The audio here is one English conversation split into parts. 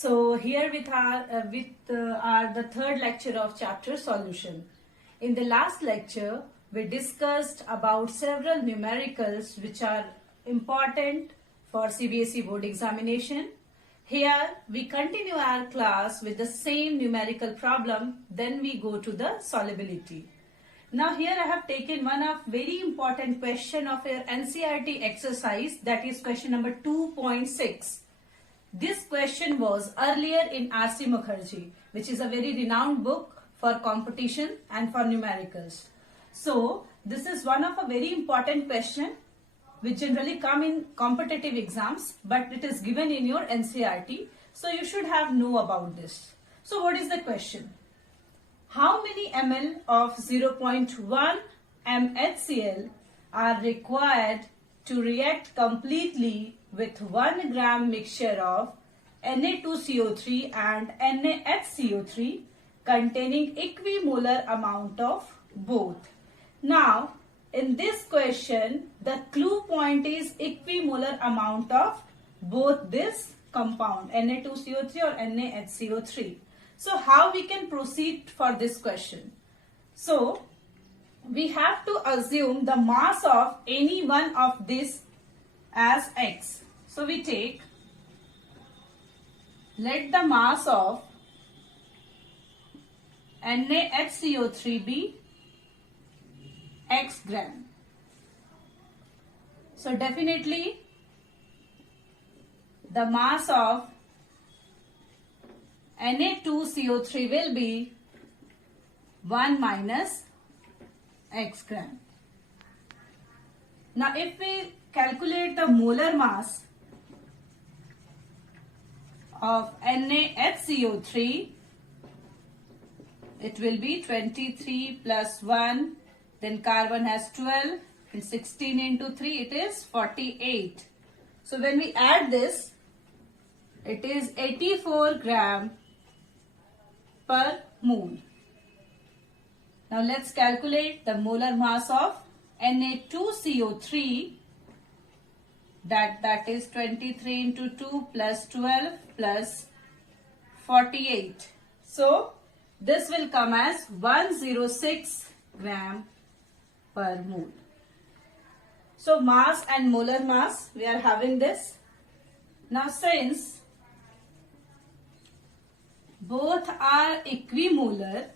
So here with our the third lecture of chapter solution. In the last lecture, we discussed about several numericals which are important for CBSE board examination. Here we continue our class with the same numerical problem, then we go to the solubility. Now here I have taken one of very important question of your NCERT exercise, that is question number 2.6. This question was earlier in R.C. Mukherjee, which is a very renowned book for competition and for numericals. So this is one of a very important question which generally come in competitive exams, but it is given in your NCERT, so you should have know about this. So what is the question? How many ml of 0.1 mHCl are required to react completely with 1 gram mixture of Na2CO3 and NaHCO3 containing equimolar amount of both? Now, in this question, the clue point is equimolar amount of both this compound, Na2CO3 or NaHCO3. So, how we can proceed for this question? So, we have to assume the mass of any one of this as X. So, we take, let the mass of NaHCO3 be X gram. So, definitely the mass of Na2CO3 will be 1 minus X gram. Now, if we calculate the molar mass of NaHCO3, it will be 23 plus 1, then carbon has 12, and 16 into 3, it is 48. So, when we add this, it is 84 gram per mole. Now, let's calculate the molar mass of Na2CO3, that is 23 into 2 plus 12 plus 48. So, this will come as 106 gram per mole. So, mass and molar mass, we are having this. Now, since both are equimolar,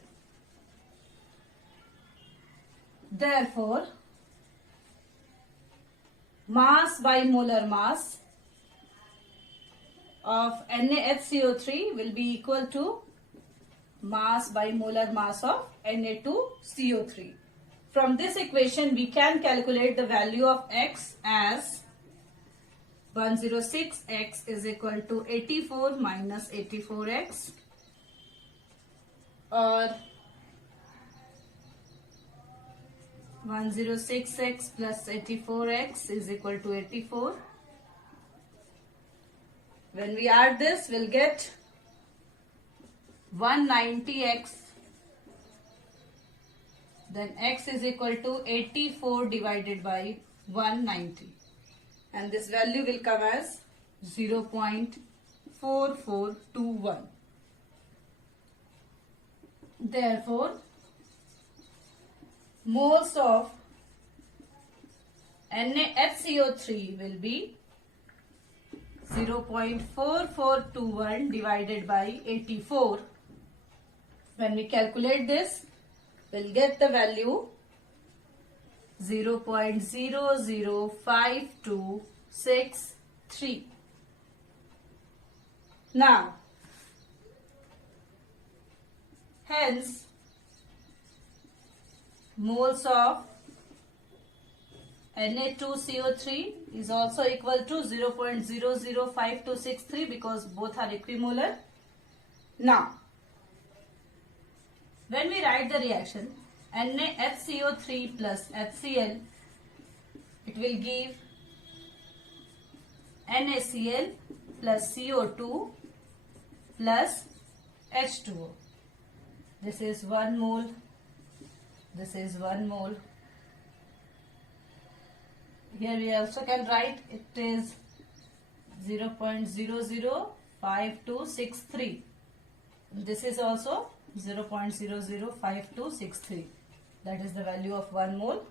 therefore, mass by molar mass of NaHCO3 will be equal to mass by molar mass of Na2CO3. From this equation, we can calculate the value of X as 106. X is equal to 84 minus 84X, or 106x plus 84x is equal to 84. When we add this, we'll get 190x. Then x is equal to 84 divided by 190. And this value will come as 0.4421. Therefore, moles of NaHCO3 will be 0.4421 divided by 84. When we calculate this, we'll get the value 0.005263. Now, hence, moles of Na2CO3 is also equal to 0.005263 because both are equimolar. Now, when we write the reaction NaHCO3 plus HCl, it will give NaCl plus CO2 plus H2O. This is 1 mole. This is 1 mole. Here we also can write it is 0.005263 5263. This is also 0.005263. That is the value of 1 mole.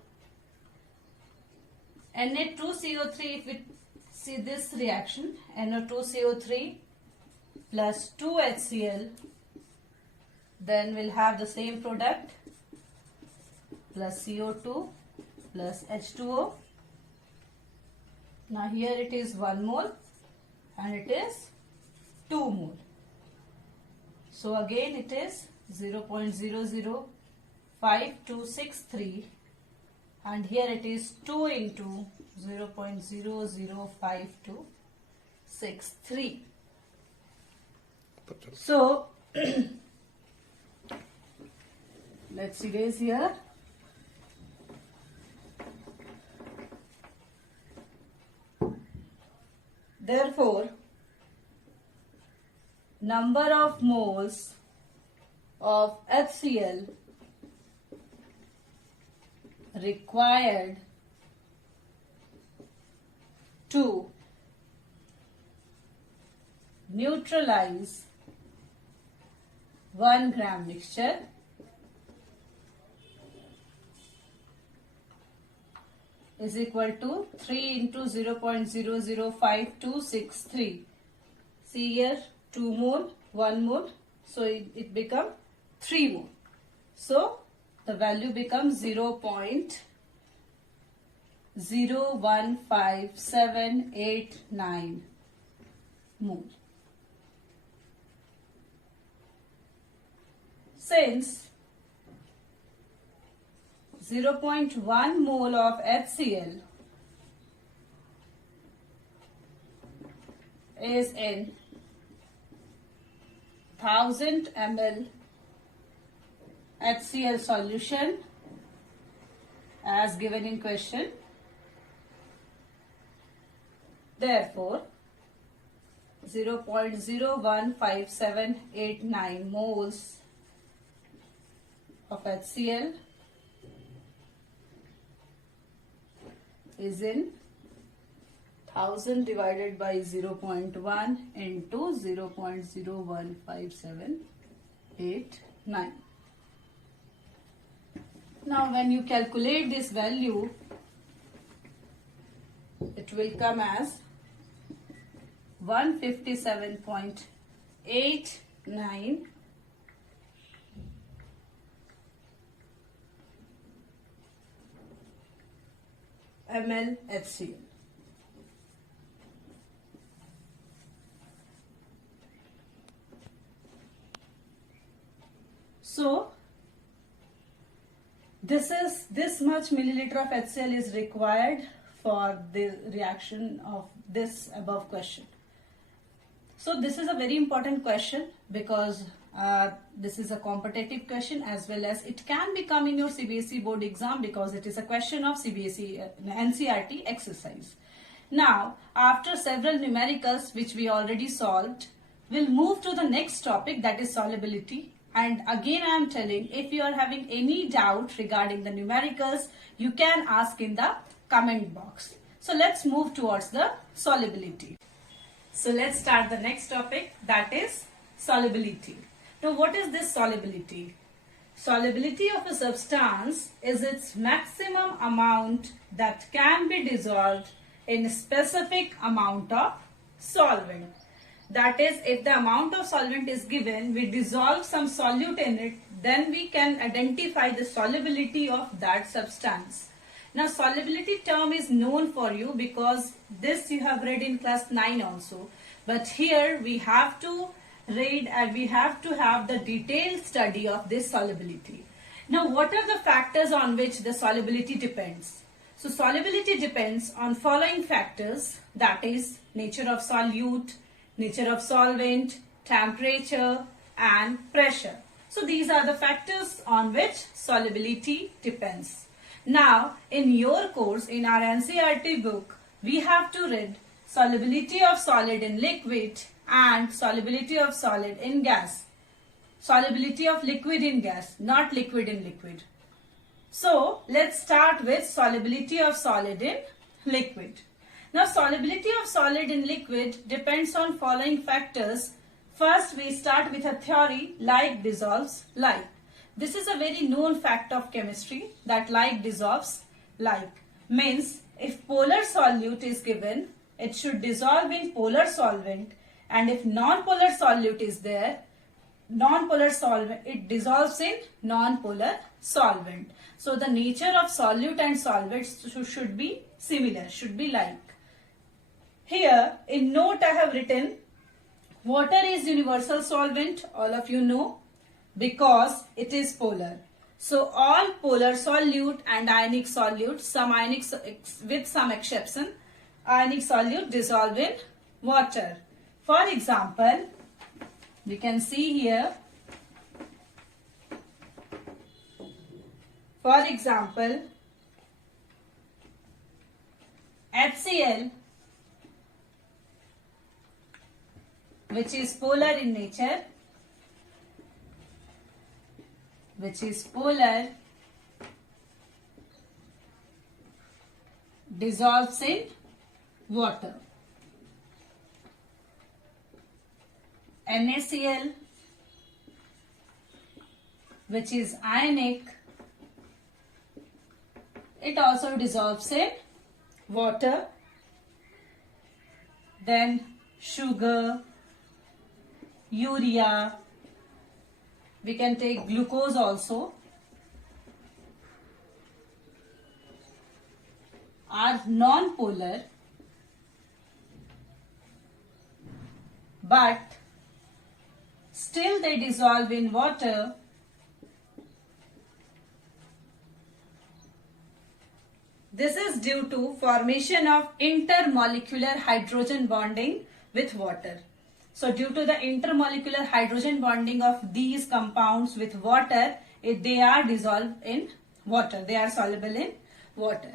Na2CO3, if we see this reaction, NO2CO3 plus 2 HCl, then we'll have the same product plus CO2 plus H2O. Now here it is 1 mole and it is 2 mole. So again it is 0.005263 and here it is 2 into 0.005263. So let's erase here. Therefore, number of moles of HCl required to neutralize 1 gram mixture is equal to 3 into 0.005263. See here, 2 mole, 1 mole, so it becomes 3 mole. So the value becomes 0.015789 mole. Since 0.1 mole of HCl is in 1000 ml HCl solution as given in question. Therefore, 0.015789 moles of HCl is in 1000 divided by 0.1 into 0.015789. Now when you calculate this value, it will come as 157.89 ml HCl. So this much milliliter of HCl is required for the reaction of this above question. So this is a very important question because this is a competitive question as well as it can become in your CBSE board exam because it is a question of CBSE NCERT exercise. Now, after several numericals which we already solved, we'll move to the next topic, that is solubility. And again I am telling, if you are having any doubt regarding the numericals, you can ask in the comment box. So let's move towards the solubility. So let's start the next topic, that is solubility. Now what is this solubility? Solubility of a substance is its maximum amount that can be dissolved in a specific amount of solvent. That is, if the amount of solvent is given, we dissolve some solute in it, then we can identify the solubility of that substance. Now solubility term is known for you because this you have read in class 9 also. But here we have to read and we have to have the detailed study of this solubility. Now what are the factors on which the solubility depends? So solubility depends on following factors, that is nature of solute, nature of solvent, temperature and pressure. So these are the factors on which solubility depends. Now in your course, in our NCERT book, we have to read solubility of solid in liquid and solubility of solid in gas. Solubility of liquid in gas, not liquid in liquid. So let's start with solubility of solid in liquid. Now, solubility of solid in liquid depends on following factors. First, we start with a theory: like dissolves like. This is a very known fact of chemistry, that like dissolves like. Means if polar solute is given, it should dissolve in polar solvent, and if non-polar solute is there, non-polar solvent, it dissolves in non-polar solvent. So the nature of solute and solvents should be similar, should be like. Here in note I have written water is universal solvent, all of you know, because it is polar. So all polar solute and ionic solute, some ionic with some exception, ionic solute dissolve in water. For example, we can see here, for example, HCl, which is polar in nature, dissolves in water. NaCl, which is ionic, it also dissolves in water. Then sugar, urea, we can take glucose also, are non-polar, but still they dissolve in water. This is due to formation of intermolecular hydrogen bonding with water. So due to the intermolecular hydrogen bonding of these compounds with water, they are dissolved in water. They are soluble in water.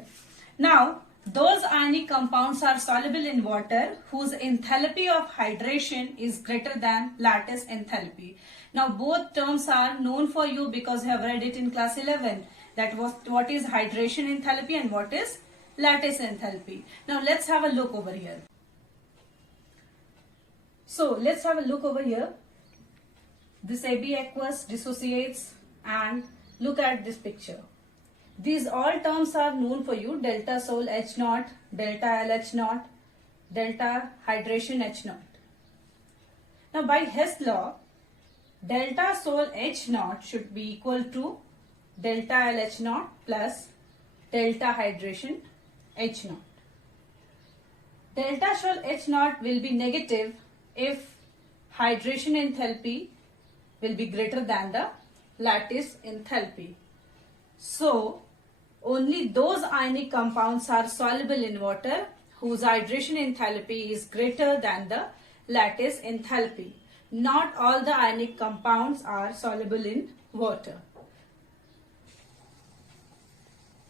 Now, those ionic compounds are soluble in water whose enthalpy of hydration is greater than lattice enthalpy. Now, both terms are known for you because you have read it in class 11. That was what is hydration enthalpy and what is lattice enthalpy. Now, let's have a look over here. So, let's have a look over here. This AB aqueous dissociates, and look at this picture. These all terms are known for you: delta Sol H0, delta L H0, delta hydration H0. Now by Hess law, delta Sol H0 should be equal to delta L H0 plus delta hydration H0. Delta Sol H0 will be negative if hydration enthalpy will be greater than the lattice enthalpy. So, only those ionic compounds are soluble in water whose hydration enthalpy is greater than the lattice enthalpy. Not all the ionic compounds are soluble in water.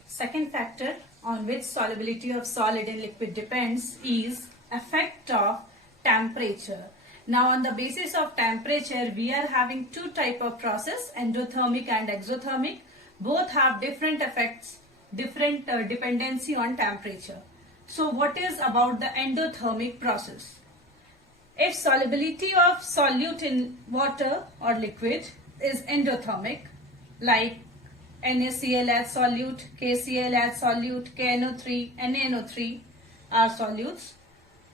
Second factor on which solubility of solid in liquid depends is effect of temperature. Now on the basis of temperature, we are having two type of process, endothermic and exothermic. Both have different effects, different dependency on temperature. So what is about the endothermic process? If solubility of solute in water or liquid is endothermic, like NaCl as solute, KCl as solute, KNO3, NaNO3 are solutes,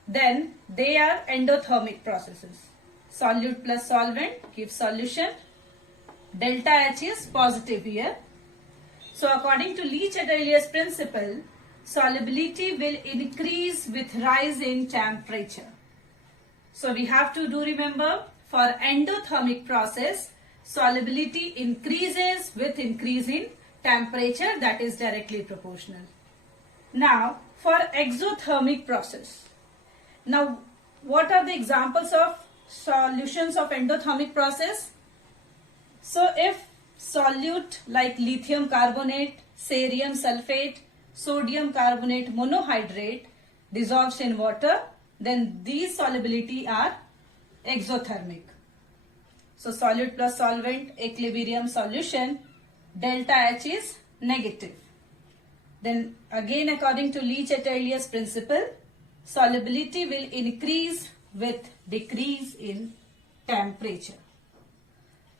then they are endothermic processes. Solute plus solvent gives solution. Delta H is positive here. So according to Leach et al.'s principle, solubility will increase with rise in temperature. So we have to do remember, for endothermic process, solubility increases with increase in temperature, that is directly proportional. Now for exothermic process. Now what are the examples of solutions of endothermic process? So if solute like lithium carbonate, cerium sulfate, sodium carbonate monohydrate dissolves in water, then these solubility are exothermic. So solute plus solvent equilibrium solution, delta H is negative. Then again according to Leach et al.'s principle, solubility will increase with decrease in temperature.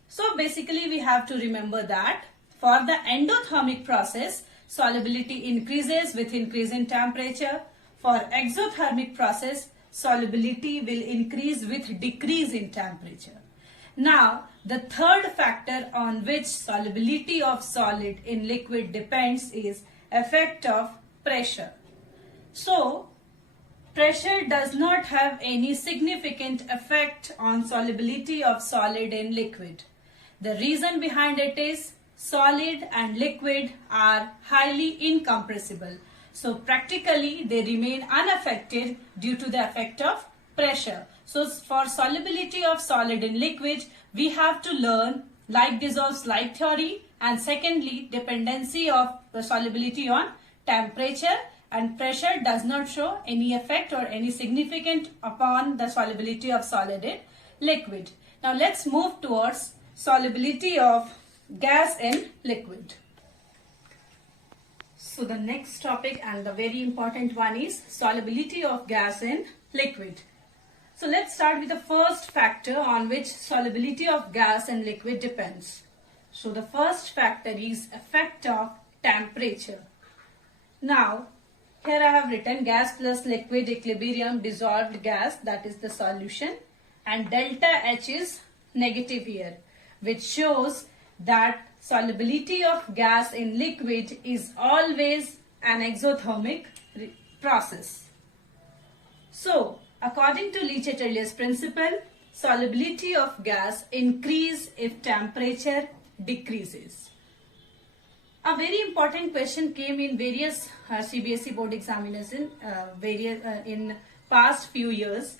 So basically we have to remember that for the endothermic process, solubility increases with increase in temperature. For exothermic process, solubility will increase with decrease in temperature. Now, the third factor on which solubility of solid in liquid depends is effect of pressure. So, pressure does not have any significant effect on solubility of solid in liquid. The reason behind it is solid and liquid are highly incompressible. So practically they remain unaffected due to the effect of pressure. So for solubility of solid in liquid, we have to learn like dissolves like theory, and secondly dependency of the solubility on temperature, and pressure does not show any effect or any significant upon the solubility of solid in liquid. Now let's move towards solubility of gas in liquid. So the next topic and the very important one is solubility of gas in liquid. So let's start with the first factor on which solubility of gas in liquid depends. So the first factor is effect of temperature. Now here I have written gas plus liquid equilibrium dissolved gas, that is the solution, and delta H is negative here, which shows that solubility of gas in liquid is always an exothermic process. So, according to Leach-Eterle's principle, solubility of gas increase if temperature decreases. A very important question came in various CBSE board examination in past few years,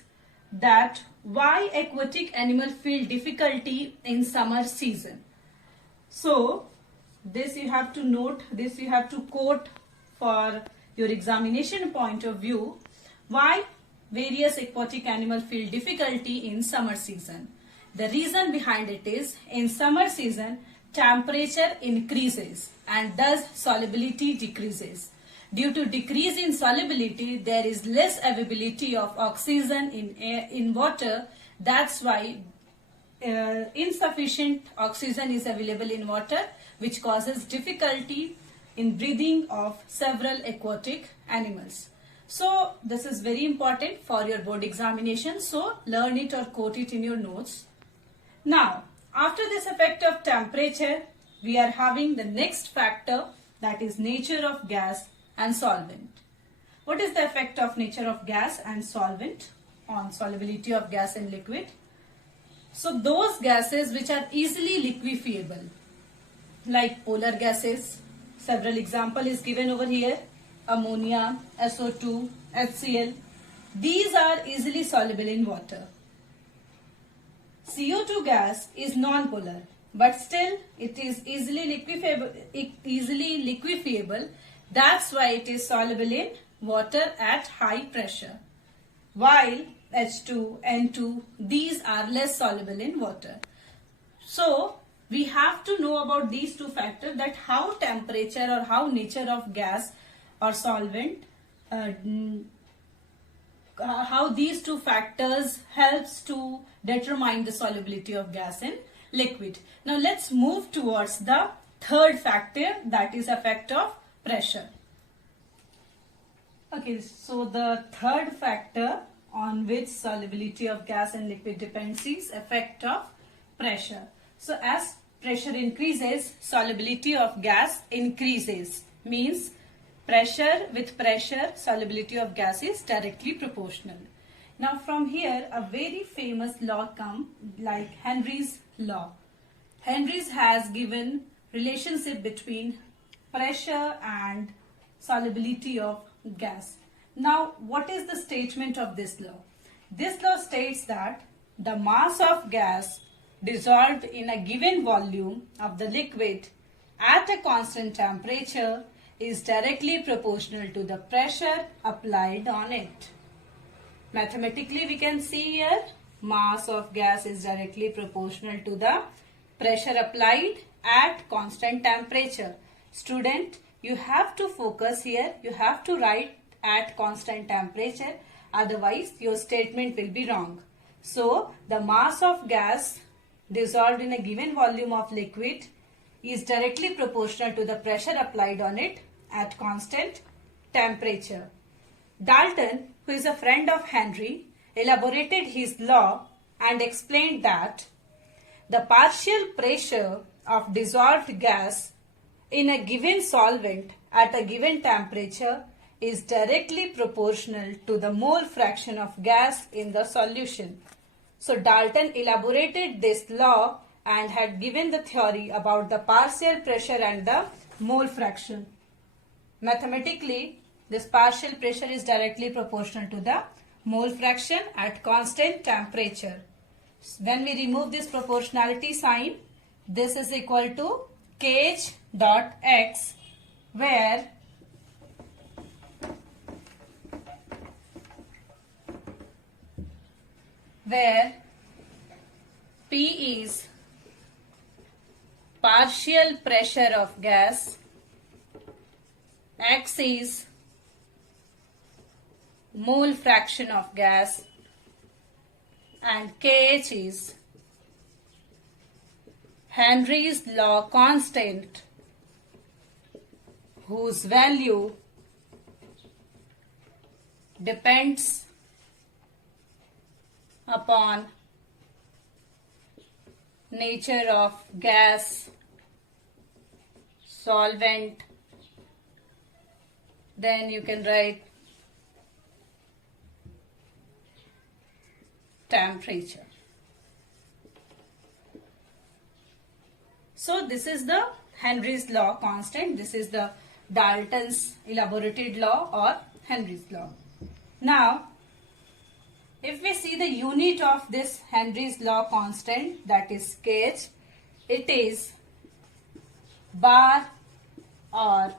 that why aquatic animal feel difficulty in summer season. So this you have to note, this you have to quote for your examination point of view, why various aquatic animals feel difficulty in summer season. The reason behind it is in summer season temperature increases and thus solubility decreases. Due to decrease in solubility, there is less availability of oxygen in water. That's why insufficient oxygen is available in water, which causes difficulty in breathing of several aquatic animals. So this is very important for your board examination. So learn it or quote it in your notes. Now, after this effect of temperature, we are having the next factor, that is nature of gas and solvent. What is the effect of nature of gas and solvent on solubility of gas in liquid? So those gases which are easily liquefiable, like polar gases, several example is given over here, ammonia, SO2, HCl, these are easily soluble in water. CO2 gas is non-polar, but still it is easily liquefiable. That's why it is soluble in water at high pressure. While H2, N2, these are less soluble in water. So we have to know about these two factors, that how temperature or how nature of gas or solvent, how these two factors helps to determine the solubility of gas in liquid. Now let's move towards the third factor, that is effect of pressure. Okay, so the third factor on which solubility of gas and liquid depends is effect of pressure. So as pressure increases, solubility of gas increases. Means pressure with pressure, solubility of gas is directly proportional. Now from here a very famous law comes, like Henry's law. Henry's has given relationship between pressure and solubility of gas. Now what is the statement of this law? This law states that the mass of gas dissolved in a given volume of the liquid at a constant temperature is directly proportional to the pressure applied on it. Mathematically we can see here mass of gas is directly proportional to the pressure applied at constant temperature. Student, you have to focus here, you have to write at constant temperature. Otherwise, your statement will be wrong. So, the mass of gas dissolved in a given volume of liquid is directly proportional to the pressure applied on it at constant temperature. Dalton, who is a friend of Henry, elaborated his law and explained that the partial pressure of dissolved gas in a given solvent at a given temperature is directly proportional to the mole fraction of gas in the solution. So Dalton elaborated this law and had given the theory about the partial pressure and the mole fraction. Mathematically, this partial pressure is directly proportional to the mole fraction at constant temperature. When we remove this proportionality sign, this is equal to kh dot x, where P is partial pressure of gas, X is mole fraction of gas, and kh is Henry's law constant, whose value depends upon nature of gas, solvent, then you can write temperature. So this is the Henry's law constant. This is the Dalton's elaborated law or Henry's law. Now, if we see the unit of this Henry's law constant, that is kh, it is bar or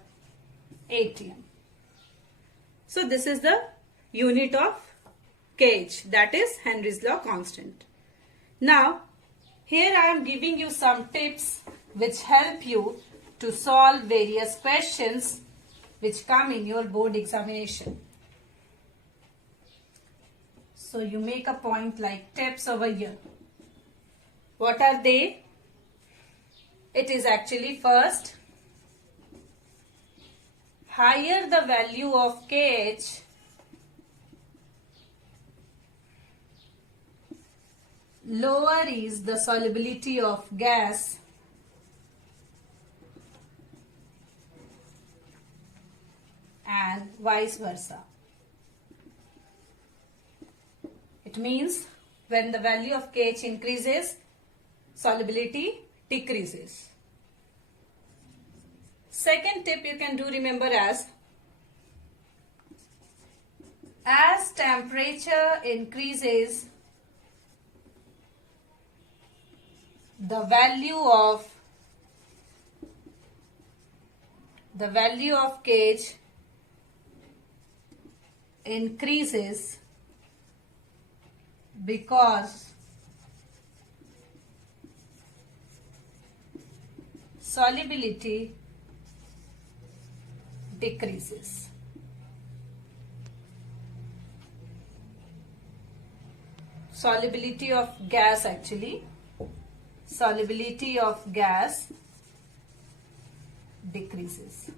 atm. So this is the unit of kh, that is Henry's law constant. Now, here I am giving you some tips which help you to solve various questions which come in your board examination. So you make a point like tips over here. What are they? It is actually first, higher the value of kh, lower is the solubility of gas and vice versa. It means when the value of kh increases, solubility decreases. Second tip you can do remember as temperature increases, the value of kh increases because solubility decreases. Solubility of gas decreases.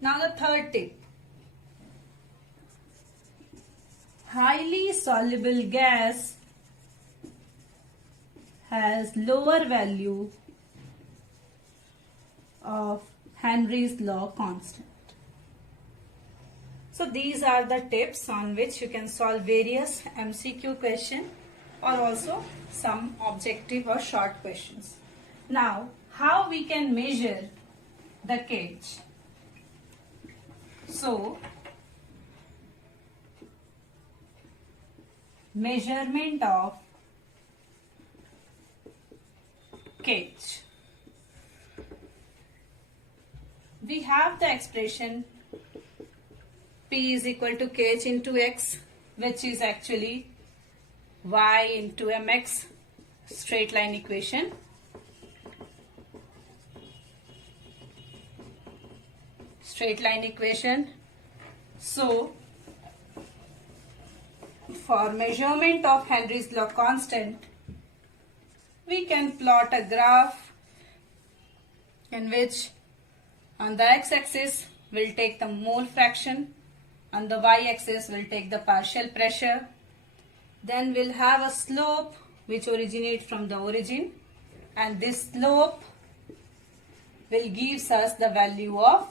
Now the third tip. Highly soluble gas has lower value of Henry's law constant. So these are the tips on which you can solve various MCQ questions or also some objective or short questions. Now, how we can measure the kh? So, measurement of kh. We have the expression P is equal to kh into x, which is actually y into mx, straight line equation. So for measurement of Henry's law constant, we can plot a graph in which on the x-axis we'll take the mole fraction, on the y-axis we'll take the partial pressure, then we'll have a slope which originates from the origin, and this slope will gives us the value of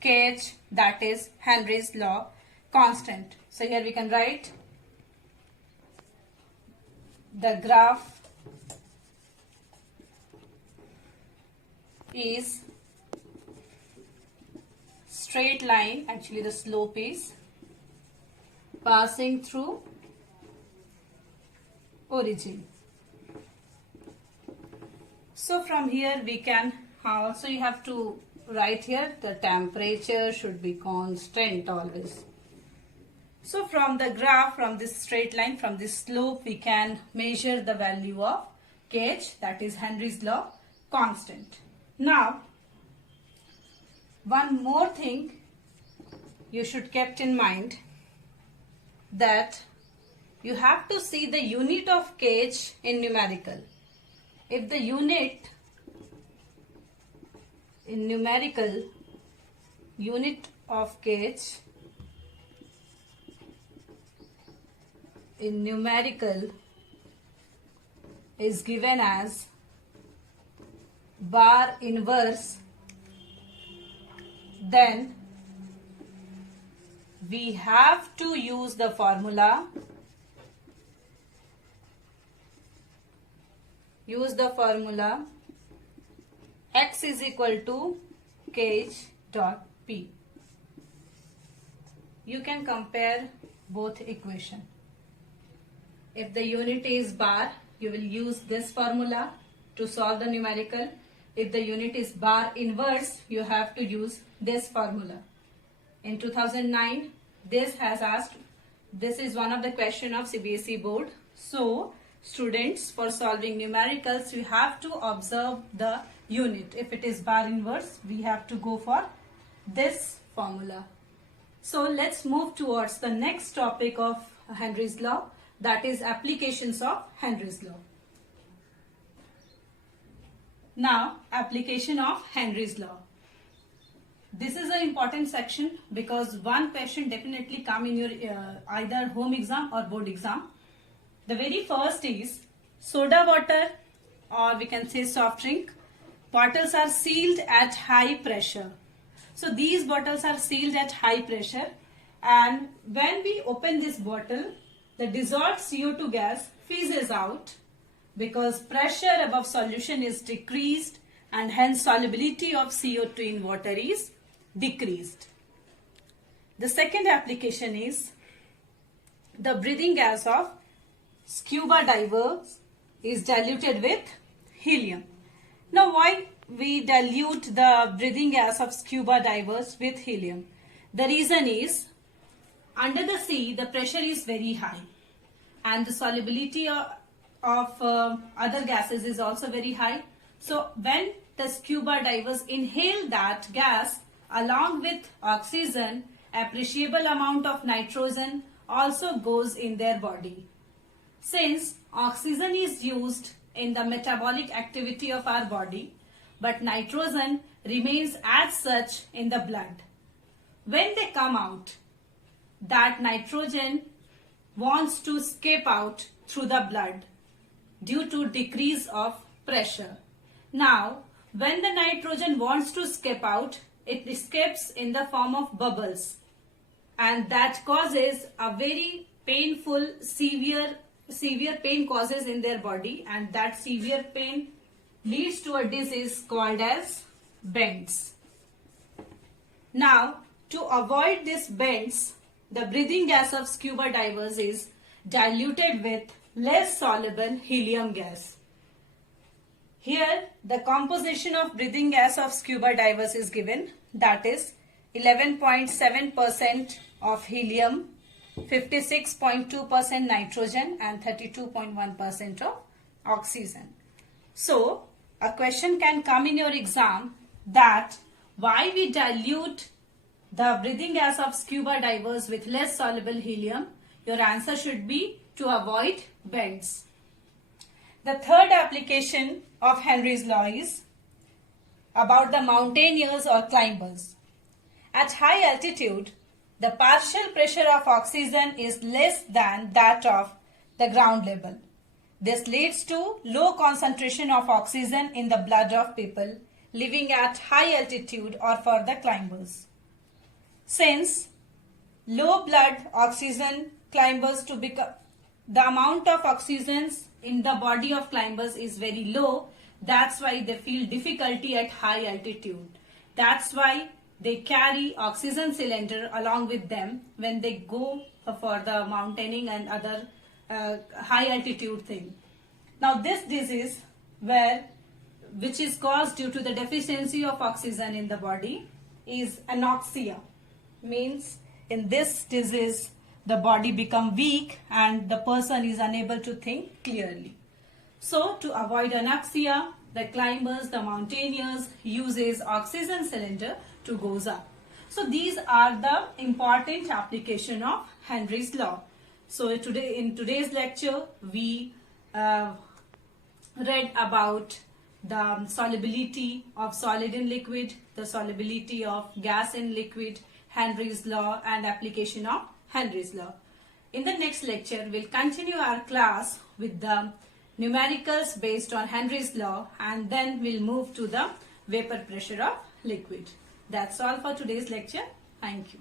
kh, that is Henry's law constant. So here we can write the graph is straight line, actually the slope is passing through origin. So from here we can also, you have to write here the temperature should be constant always. So from the graph, from this straight line, from this slope, we can measure the value of kh, that is Henry's law constant. Now, one more thing you should keep in mind, that you have to see the unit of kh in numerical. If the unit in numerical, unit of kh in numerical is given as bar inverse, then we have to use the formula, x is equal to kh dot p. You can compare both equation. If the unit is bar, you will use this formula to solve the numerical. If the unit is bar inverse, you have to use this formula. In 2009, this is one of the question of CBSE board. So, students, for solving numericals, you have to observe the unit. If it is bar inverse, we have to go for this formula. So, let's move towards the next topic of Henry's law, that is applications of Henry's law. Now, application of Henry's law. This is an important section because one question definitely come in your either home exam or board exam. The very first is soda water, or we can say soft drink. Bottles are sealed at high pressure. So these bottles are sealed at high pressure, and when we open this bottle, the dissolved CO2 gas fizzes out because pressure above solution is decreased, and hence solubility of CO2 in water is decreased. The second application is the breathing gas of scuba divers is diluted with helium. Now, why we dilute the breathing gas of scuba divers with helium? The reason is, under the sea the pressure is very high and the solubility of other gases is also very high. So when the scuba divers inhale that gas along with oxygen, appreciable amount of nitrogen also goes in their body. Since oxygen is used in the metabolic activity of our body, but nitrogen remains as such in the blood. When they come out, that nitrogen wants to escape out through the blood due to decrease of pressure. Now, when the nitrogen wants to escape out, it escapes in the form of bubbles, and that causes a very painful, severe pain causes in their body, and that severe pain leads to a disease called as bends. Now, to avoid this bends, the breathing gas of scuba divers is diluted with less soluble helium gas. Here, the composition of breathing gas of scuba divers is given, that is 11.7% of helium, 56.2% nitrogen and 32.1% of oxygen. So, a question can come in your exam that why we dilute the breathing gas of scuba divers with less soluble helium. Your answer should be to avoid bends. The third application of Henry's law is about the mountaineers or climbers. At high altitude, the partial pressure of oxygen is less than that of the ground level. This leads to low concentration of oxygen in the blood of people living at high altitude or for the climbers. Since low blood oxygen climbers to become, the amount of oxygen in the body of climbers is very low, that's why they feel difficulty at high altitude. That's why they carry oxygen cylinder along with them when they go for the mountaineering and other high altitude thing. Now this disease which is caused due to the deficiency of oxygen in the body is anoxia. Means in this disease the body become weak and the person is unable to think clearly. So to avoid anoxia, the climbers, the mountaineers uses oxygen cylinder to goes up. So these are the important application of Henry's law. So in today's lecture we read about the solubility of solid in liquid, the solubility of gas in liquid, Henry's law and application of Henry's law. In the next lecture, we'll continue our class with the numericals based on Henry's law and then we'll move to the vapor pressure of liquid. That's all for today's lecture. Thank you.